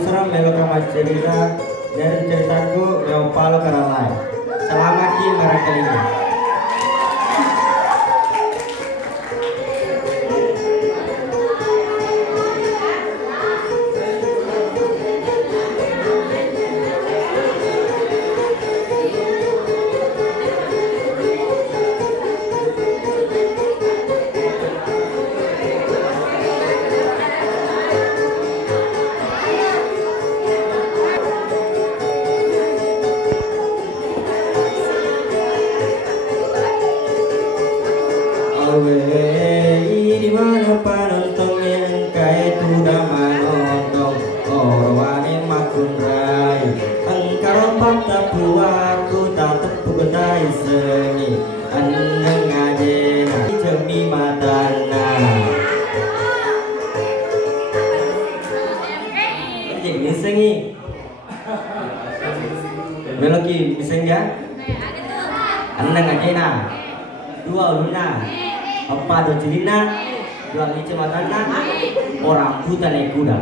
Serem melo kamar cerita dari ceritaku Leopalo Karalai. Selamat ki marakalinga. Di mana panontonnya engkau itu daman ontong orwane makun rai engkau rompak tapu aku tak tepuk kedai sengi andeng ajena cemi matana jadi sengi beloki misenga andeng ajena dua luna apa do cilina dua lice matana orang buta naik kuda.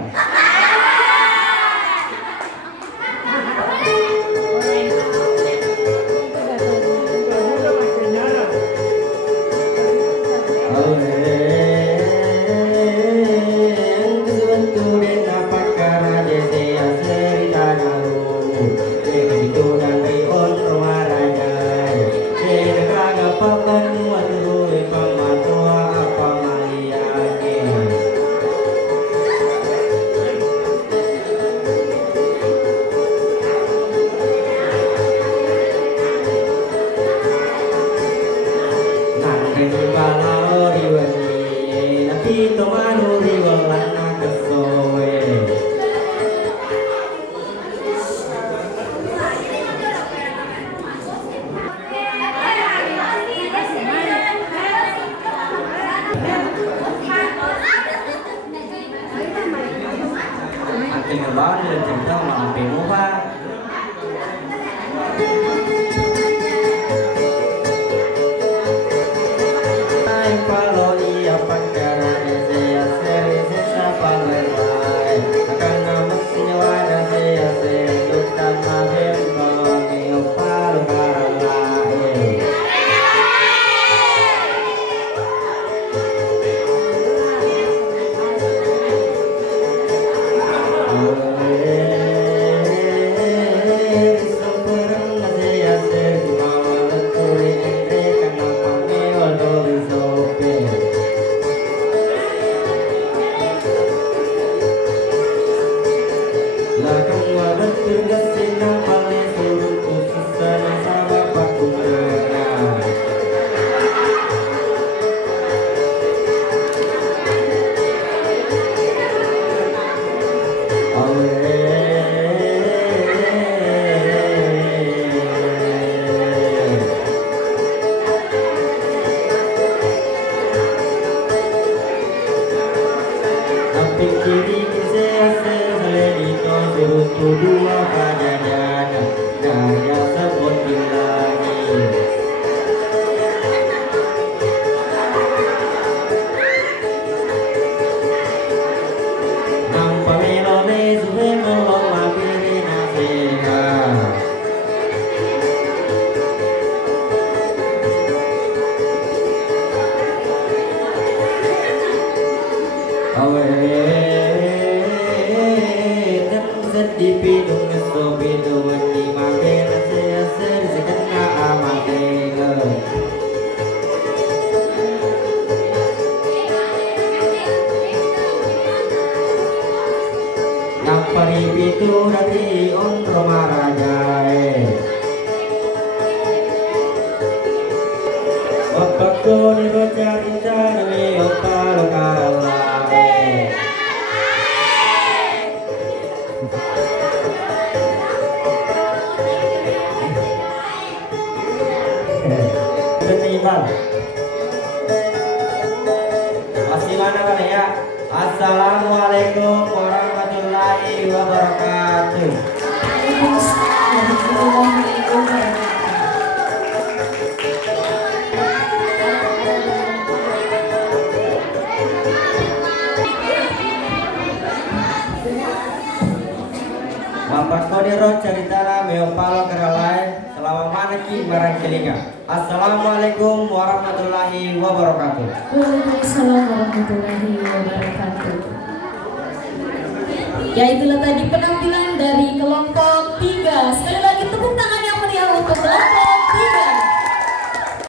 Assalamualaikum warahmatullahi wabarakatuh. Mampakoniro ceritana meo palo keralai selama mana ki marang kelinga. Assalamualaikum warahmatullahi wabarakatuh. Waalaikumsalam warahmatullahi wabarakatuh. Ya itulah tadi penampilan dari